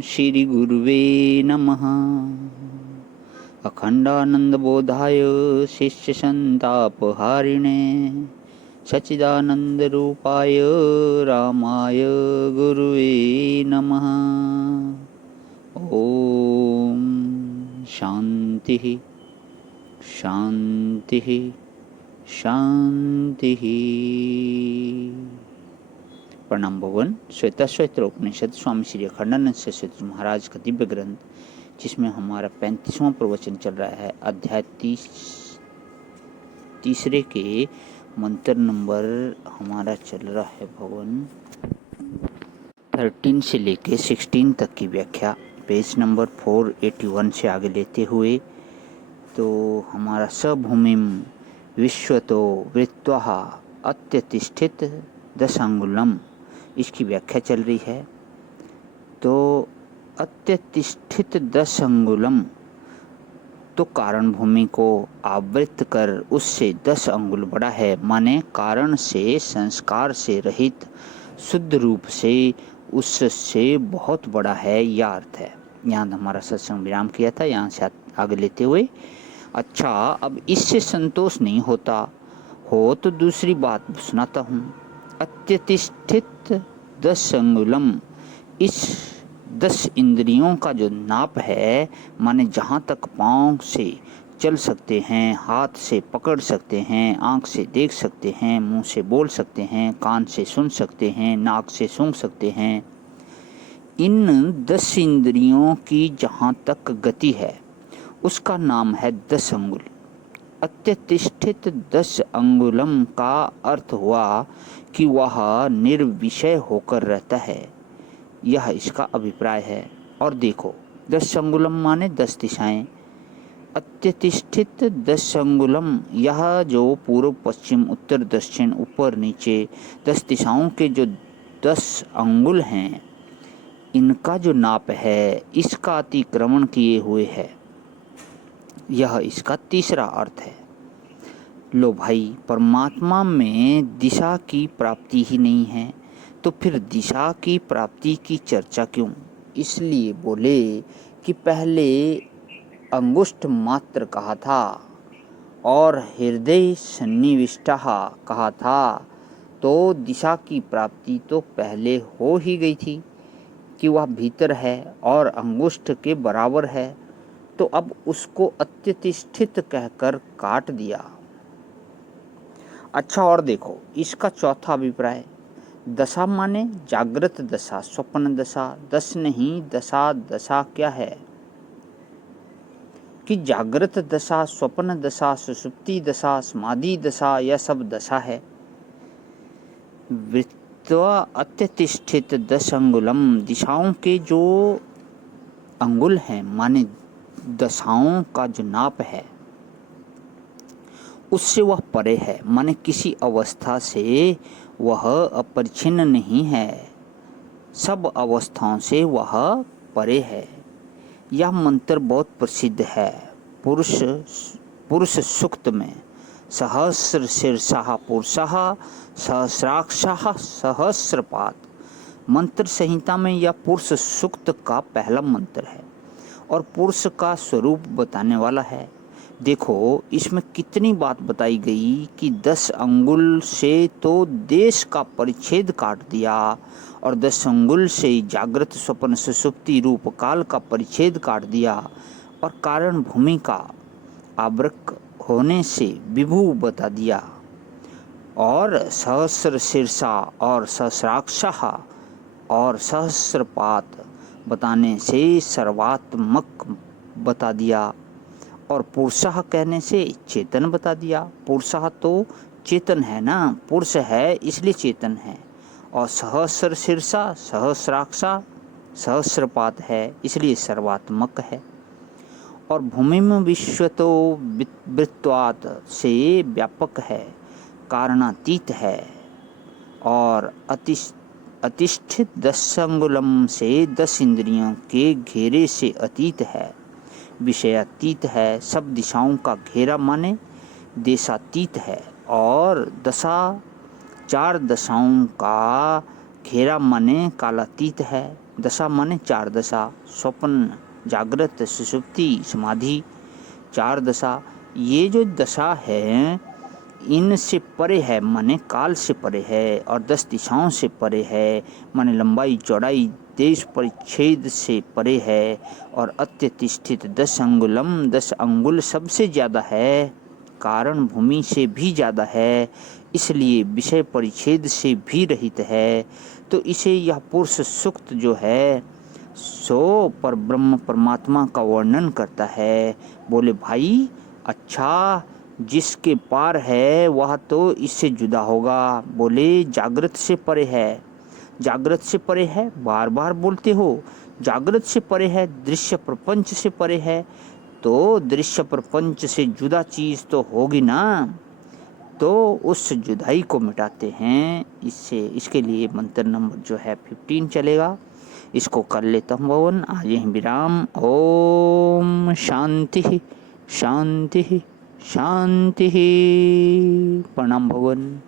श्री गुरुवे नमः। अखंडानंदबोधाय शिष्यसंतापहारिणे सच्चिदानंदरूपाय रामाय गुरुवे नमः। ओम शांति शांति शांति। प्रणाम भगवान। श्वेताश्वतर उपनिषद स्वामी श्री अखंडानंद सरस्वती महाराज का दिव्य ग्रंथ, जिसमें हमारा 35वां प्रवचन चल रहा है। अध्याय तीसरे के मंत्र नंबर हमारा चल रहा है भगवान 13 से लेके 16 तक की व्याख्या, पेज नंबर 481 से आगे लेते हुए। तो हमारा सभूमिम विश्वतो वृत्वा अत्यतिष्ठित दशांगुलम, इसकी व्याख्या चल रही है। तो अत्यतिष्ठित 10 अंगुलम, तो कारण भूमि को आवृत कर उससे 10 अंगुल बड़ा है, माने कारण से संस्कार से रहित शुद्ध रूप से उससे बहुत बड़ा है, यह अर्थ है। यहाँ हमारा सत्संग विराम किया था, यहाँ से आगे लेते हुए। अच्छा, अब इससे संतोष नहीं होता हो तो दूसरी बात सुनाता हूँ। अत्यतिष्ठित 10 अंगुलम, इस 10 इंद्रियों का जो नाप है, माने जहाँ तक पाँव से चल सकते हैं, हाथ से पकड़ सकते हैं, आँख से देख सकते हैं, मुंह से बोल सकते हैं, कान से सुन सकते हैं, नाक से सूंघ सकते हैं, इन 10 इंद्रियों की जहाँ तक गति है उसका नाम है 10 अंगुल। अत्यतिष्ठित 10 अंगुलम का अर्थ हुआ कि वह निर्विषय होकर रहता है, यह इसका अभिप्राय है। और देखो, 10 अंगुलम माने 10 दिशाएं। अत्यतिष्ठित 10 अंगुलम, यह जो पूर्व पश्चिम उत्तर दक्षिण ऊपर नीचे 10 दिशाओं के जो 10 अंगुल हैं, इनका जो नाप है, इसका अतिक्रमण किए हुए है, यह इसका तीसरा अर्थ है। लो भाई, परमात्मा में दिशा की प्राप्ति ही नहीं है, तो फिर दिशा की प्राप्ति की चर्चा क्यों? इसलिए बोले कि पहले अंगुष्ठ मात्र कहा था और हृदय सन्निविष्टा कहा था, तो दिशा की प्राप्ति तो पहले हो ही गई थी कि वह भीतर है और अंगुष्ठ के बराबर है। तो अब उसको अत्यतिष्ठित कहकर काट दिया। अच्छा, और देखो इसका चौथा अभिप्राय, दशा माने जागृत दशा, स्वप्न दशा। 10 नहीं, दशा। दशा क्या है कि जागृत दशा, स्वप्न दशा, सुषुप्ति दशा, समाधि दशा, यह सब दशा है। वृत्वा अत्यतिष्ठित 10 अंगुलम, दिशाओं के जो अंगुल हैं, माने दशाओं का जो नाप है, उससे वह परे है, माने किसी अवस्था से वह अपरिछिन्न नहीं है, सब अवस्थाओं से वह परे है। यह मंत्र बहुत प्रसिद्ध है। पुरुष सूक्त में सहस्र शीर्षः पुरुषः सहस्राक्षः सहस्रपाद, मंत्र संहिता में यह पुरुष सूक्त का पहला मंत्र है और पुरुष का स्वरूप बताने वाला है। देखो इसमें कितनी बात बताई गई कि 10 अंगुल से तो देश का परिच्छेद काट दिया और 10 अंगुल से जागृत स्वप्न सुषुप्ति रूप काल का परिच्छेद काट दिया और कारण भूमि का आवृक होने से विभु बता दिया और सहस्र शीर्षा और सहस्राक्षः और सहस्रपात बताने से सर्वात्मक बता दिया और पुरुषः कहने से चेतन बता दिया। पुरुषः तो चेतन है ना, पुरुष है इसलिए चेतन है। और सहस्र शीर्षा सहस्राक्षा सहस्रपात है इसलिए सर्वात्मक है। और भूमि में विश्वतो वृत्वात् से व्यापक है, कारणातीत है और अतिष्ठित 10 अंगुलम से 10 इंद्रियों के घेरे से अतीत है, विषयातीत है। सब दिशाओं का घेरा माने देशातीत है और 4 दशाओं का घेरा माने कालातीत है दशा माने चार दशा, स्वप्न, जागृत, सुषुप्ति, समाधि, चार दशा। ये जो दशा है इनसे परे है, माने काल से परे है, और 10 दिशाओं से परे है, माने लंबाई चौड़ाई देश परिच्छेद से परे है, और अत्यतिष्ठित 10 अंगुलम, 10 अंगुल सबसे ज़्यादा है, कारण भूमि से भी ज़्यादा है, इसलिए विषय परिच्छेद से भी रहित है। तो इसे यह पुरुष सूक्त जो है सो पर ब्रह्म परमात्मा का वर्णन करता है। बोले भाई अच्छा, जिसके पार है वह तो इससे जुदा होगा। बोले जागृत से परे है, जागृत से परे है, बार बार बोलते हो, जागृत से परे है, दृश्य प्रपंच से परे है, तो दृश्य प्रपंच से जुदा चीज तो होगी ना, तो उस जुदाई को मिटाते हैं। इससे इसके लिए मंत्र नंबर जो है 15 चलेगा। इसको कर लेता हूँ भवन, आज यहीं विराम। ओम शांति शांति शांति। प्रणाम भवन।